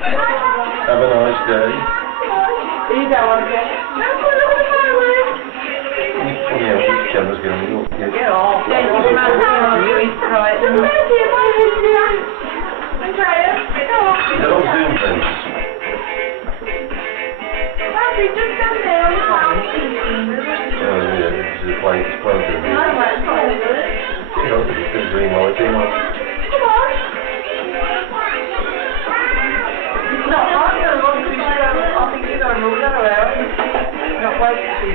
Have a nice day. You don't want to get... Yeah, these cameras going to look. Get off. Don't you smash me on you, it's right. They're all Zoom things. Oh, yeah, this is playing to me. You know, this is dream all the time. No, I'm going to look to I think you're going to move that around. Not wait to see.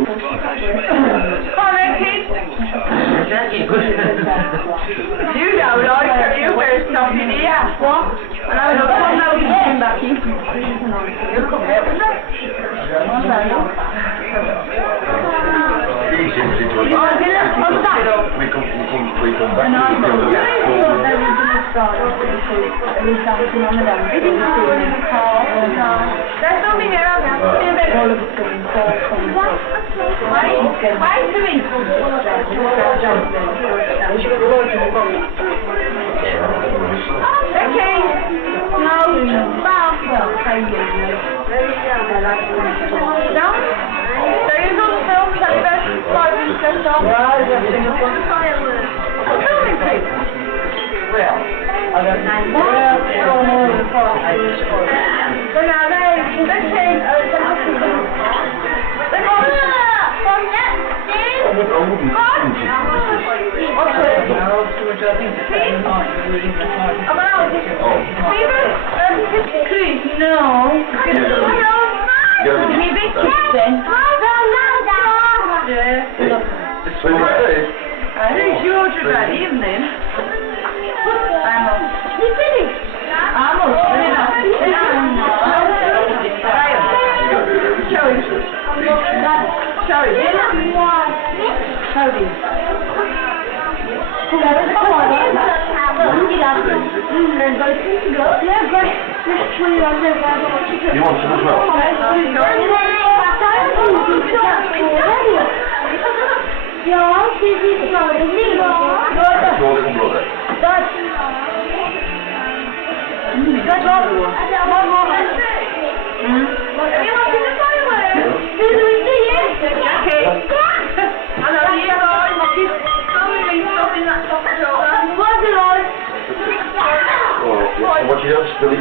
Come on then, kids. You know, like, you better stop in here. What? And I was like, no, he's coming back in. You'll come here, won't you? These individuals. Oh, did it? Oh, stop. We come back to I the thought other. they were going to start at least something on the down. They didn't do it in the car all the time. They're still in here, aren't they? All of a sudden, Why to me? Okay. no, well, say you. No? So you're on the film, check the best 5 minutes left on. Well, I don't know. So now let's change. They're gone. No. Be big then. It's really good. Who's yours about evening? You want some as well? That's your little brother. So what you do, Billy?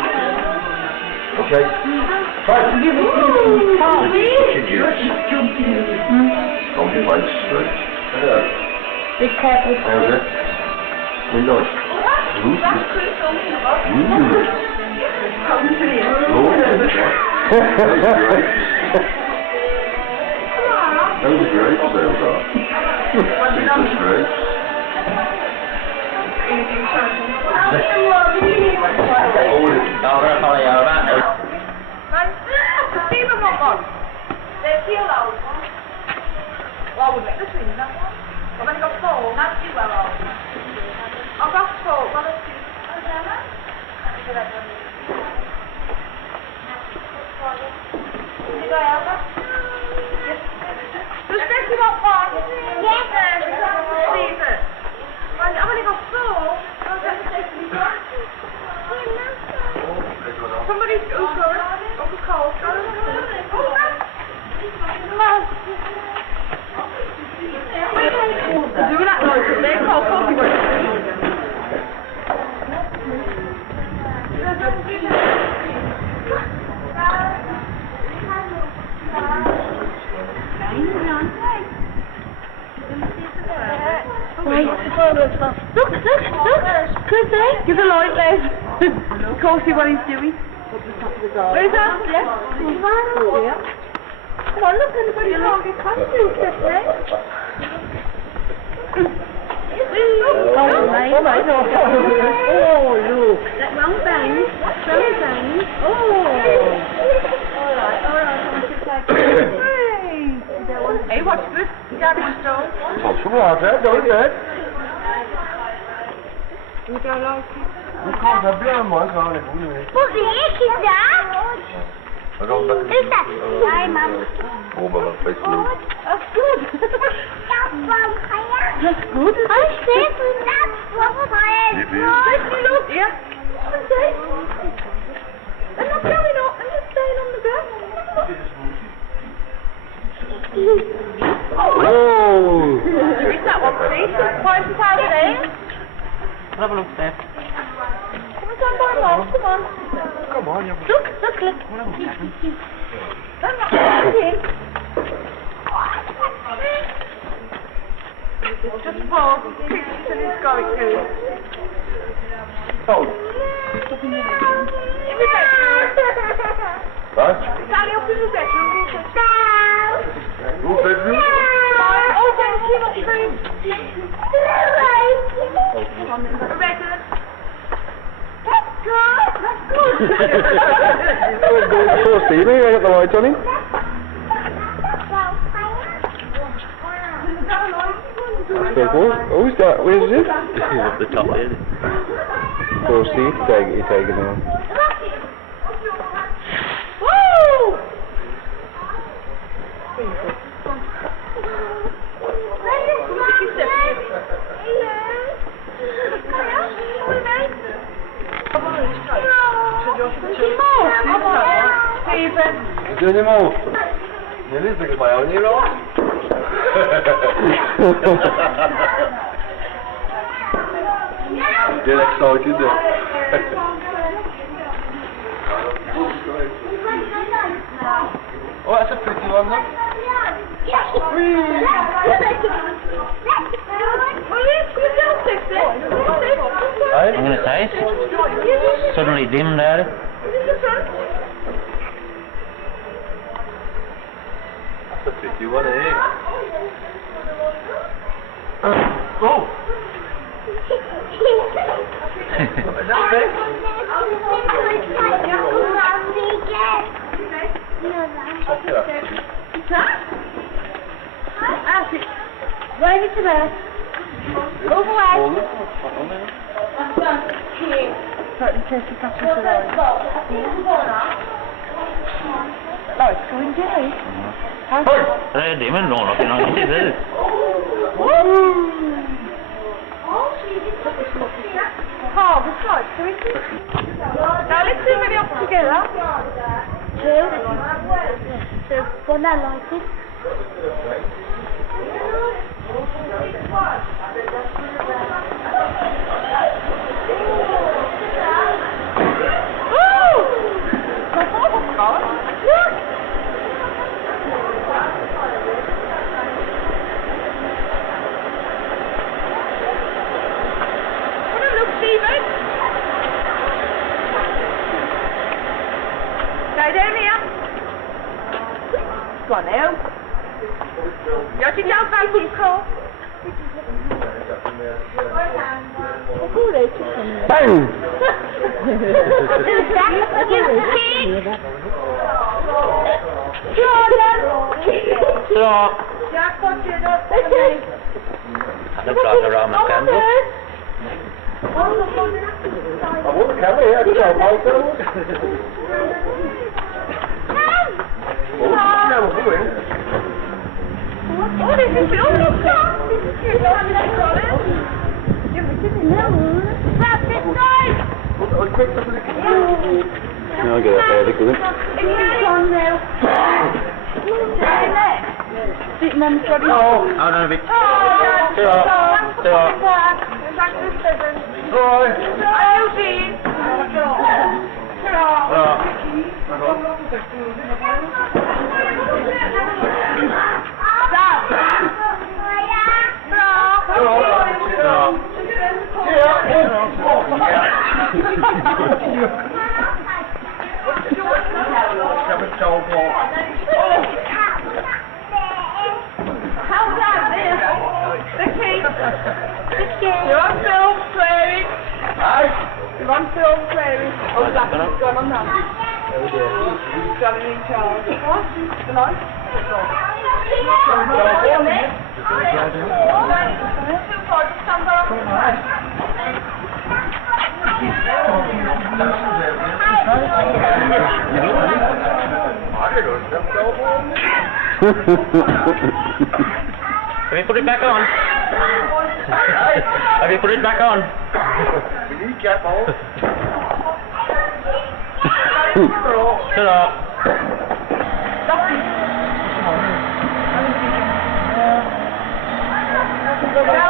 Okay? Right. Hold your place straight. Be careful. How's it? Windows. Those are great sales are. Those great. Well, we'll get the twins, that one. I've only got 4, that's too well off. I've got 4, well, let's see. Did you go out there? Yes. Does Becky want 1? Yes. Stephen. I've only got 4. Somebody's who's going? Uncle Cole's going. Oh, doing that noise, they call coffee break. Look, could they? Give the light, Les. Can't see what he's doing. Where's that? Yeah. Come on, look, everybody can't get confused, Stephanie. Oh, look. That wrong bang. Wrong bang. Oh. Alright. Hey, what's this? Gavin Stone? What's the matter? Go ahead. You don't like it? You can't have your own one, can't you? What the heck is that? I don't know. Who's that? Hi, Mum. Oh, my Facebook. That's good. That's Bonfire. That's good. I said that's Bonfire. It is. Look, yeah. Oh! Read that one, please. Point it out there. Have a look there. Come on, Mom. Come on. Come on, you Look. Hold on a second. I'm not looking. Just pause. Picture till it's going through. Oh. In the bedroom. What? Sally up in the bedroom. Your bedroom? Oh, thank you, not true. Rebecca. Let's go. Sure, Stevie, I got the lights on him. Oh, who's that? Where's it? He's up the top there. Poor Steve, he's taking him. Woo! Is there any more? Yeah, this is my own, you know? Get excited there. Oh, that's a pretty one, look. I'm going to say it's suddenly dim there. That's a pretty one, eh? Oh! Is that big? Check it out. Wave it to her. Overweight. Certain tasty passion for those. Like, go in Jimmy. Det är dim ändå, det är något till. Oh, the slides, so it's... Now let's see many up together. Two. So one I like it. Stay down here. Go on now. You're sitting down back in cool. Bang! Så, Jack, what's your hade pratat om en candle. I want the camera here, I don't know, Michael. Oh, now we're going. Oh, this is your look. This is cute. Grab this side. No, I'll get that there, look at it. It's on now. Sit mum's got it. Hold on a bit. You're on film, Clary. You're on film, Clary. Oh, that's what's going on now. Standing in charge. What? Tonight? Have you put it back on? Have you put it back on? We need careful. Shut up. Go